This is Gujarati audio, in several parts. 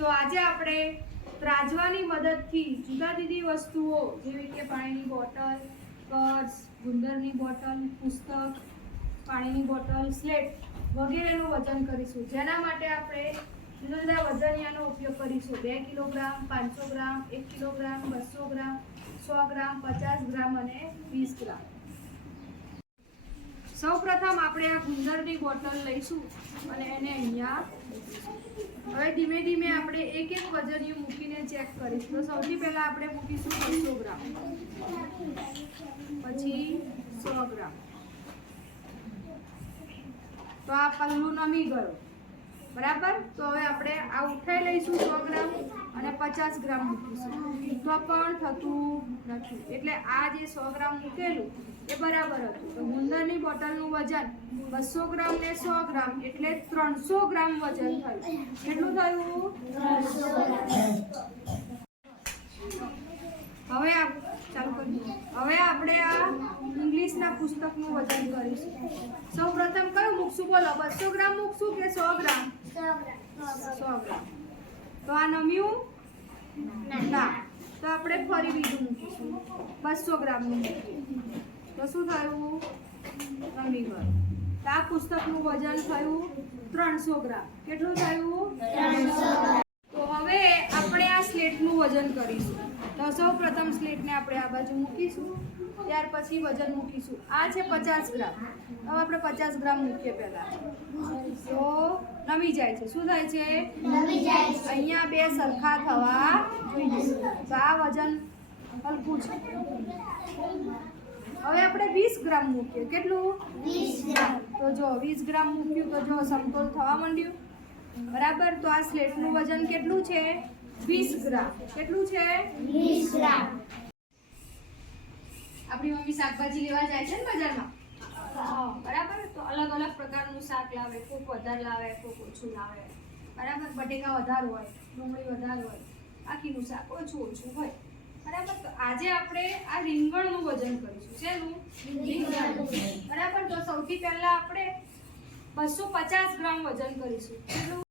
તો આજે આપણે ત્રાજવાની મદદથી જુદા જુદી વસ્તુઓ જેવી કે પાણીની બોટલ, પર્સ, ગુંદરની બોટલ, પુસ્તક, પાણીની બોટલ, સ્લેટ વગેરેનું વજન કરીશું, જેના માટે આપણે જુદા જુદા વજનિયાનો ઉપયોગ કરીશું। 2 કિલોગ્રામ, 500 ગ્રામ, 1 કિલોગ્રામ, 200 ગ્રામ, 100 ગ્રામ, 50 ગ્રામ અને 20 ગ્રામ। સૌપ્રથમ આપણે આ ગુંદરની બોટલ લઈશું અને એને અહીંયા હવે ધીમે ધીમે આપણે એક એક વજનિયું મૂકીને ચેક કરીશું। તો સૌથી પહેલા આપણે મૂકીશું 200 ગ્રામ, પછી 100 ગ્રામ। તો આ પલ્લું નમી ગયો, બરાબર। તો હવે આપણે આ ઉઠાઈ લઈશું 100 ગ્રામ અને 50 ગ્રામ મૂકીશું, તો પણ થતું નથી, એટલે આ જે 100 ગ્રામ મૂકેલું એ બરાબર હતું। તો ગુંદરની બોટલનું વજન 200 ગ્રામ ને 100 ગ્રામ એટલે 300 ગ્રામ વજન થયું। કેટલું થયું? 300 ગ્રામ। હવે ચાલુ કરીએ। હવે આપણે આ ઇંગ્લિશના પુસ્તકનું વજન કરીશું। સૌપ્રથમ કયું મૂકશું? બોલો, 200 ગ્રામ મૂકશું કે 100 ગ્રામ? 100 ગ્રામ। તો આ નમ્યું ના, તો આપણે ફરી બીજું મૂકીશું, 200 ગ્રામનું મૂકીએ, તો શું થયું? નમી ગયું। તો આ પુસ્તકનું વજન થયું 300 ગ્રામ। કેટલું થયું? 300 ગ્રામ। તો હવે આપણે આ સ્લેટનું વજન કરીશું। તો સૌ પ્રથમ સ્લેટને આપણે આ બાજુ મૂકીશું, ત્યાર પછી વજન મૂકીશું। આ છે 50 ગ્રામ, હવે આપણે 50 ગ્રામ મૂકીએ પહેલા, તો નમી જાય છે। શું થાય છે? નમી જાય છે। અહીંયા બે સરખા થવા જોઈએ, તો આ વજન હલકું છે। હવે આપણે 20 ગ્રામ મૂકીએ। કેટલું? 20 ગ્રામ। તો જો 20 ગ્રામ મૂક્યું તો જો સમતોલ થવા માંડ્યું, બરાબર। તો આ સ્લેટનું વજન કેટલું છે? 20 ગ્રામ। કેટલું છે? 20 ગ્રામ। આપણી મમ્મી શાકભાજી લેવા જાય છે ને બજારમાં, બરાબર। તો અલગ અલગ પ્રકારનું શાક લાવે, કોક વધારે લાવે, કોક ઓછું લાવે, બરાબર। બટેકા વધારે હોય, ડુંગળી વધારે હોય, બાકીનું શાક ઓછું હોય, બરાબર। તો આજે આપણે આ રીંગણનું વજન કરીશું। શેનું? રીંગણ, બરાબર। તો સૌથી પહેલા આપણે 250 ગ્રામ વજન કરીશું। કેટલું?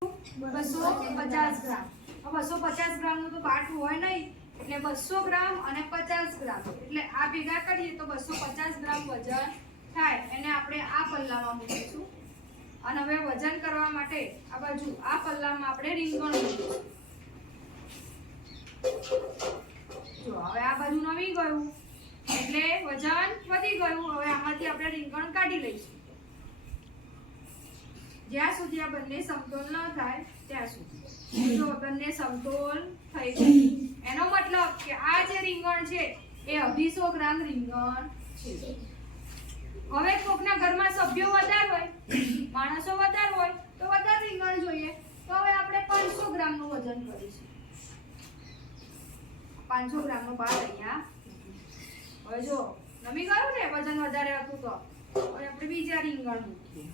250 ગ્રામ। 250 ગ્રામનું તો બાટું હોય નહીં, એટલે 200 ગ્રામ અને 50 ગ્રામ એટલે આ ભેગા કરીએ તો 250 ગ્રામ વજન થાય। એને આપણે આ પલ્લામાં મૂકીશું અને હવે વજન કરવા માટે આ બાજુ આ પલ્લામાં આપણે રીંગણ મૂકીશું। જો હવે આ બાજુ નમી ગયું એટલે વજન વધી ગયું। હવે આમાંથી આપણે રીંગણ કાઢી લઈશું, જ્યાં સુધી આ બંને સમતોલ ન થાય ત્યાં સુધી। જો બંને સમતોલ થઈ ગયું, એનો મતલબ કે આ જે રીંગણ છે એ 250 ગ્રામ રીંગણ છે। હવે કોકના ઘરમાં સભ્યો વધારે હોય, માણસો વધારે હોય તો વધારે રીંગણ જોઈએ, તો હવે આપણે 500 ગ્રામનું વજન કરીશું। 500 ગ્રામનો ભાગ અહીંયા। હવે જો નમી ગયું ને, વજન વધારે હતું તો હવે આપણે બીજા રીંગણ મૂકીએ।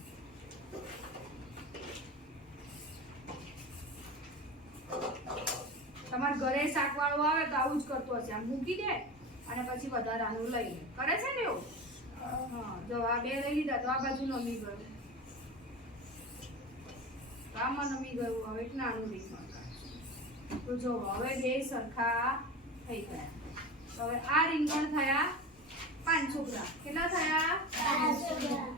તમારા ઘરે શાકવાળો આવે તો આવું જ કરતો હશે, આમ મૂકી દે અને પછી વધારાનું લઈ લે, કરે છે ને એવું? હા, જો આ બે લઈ લીધા તો આ બાજુ નમી ગયું, આમાં નમી ગયું। હવે એક નાનું રીંગણ કાઢીશું, તો જો હવે બે સરખા થઈ ગયા। હવે આ રીંગણ થયા 500 ગ્રામ। કેટલા થયા? 500 ગ્રામ।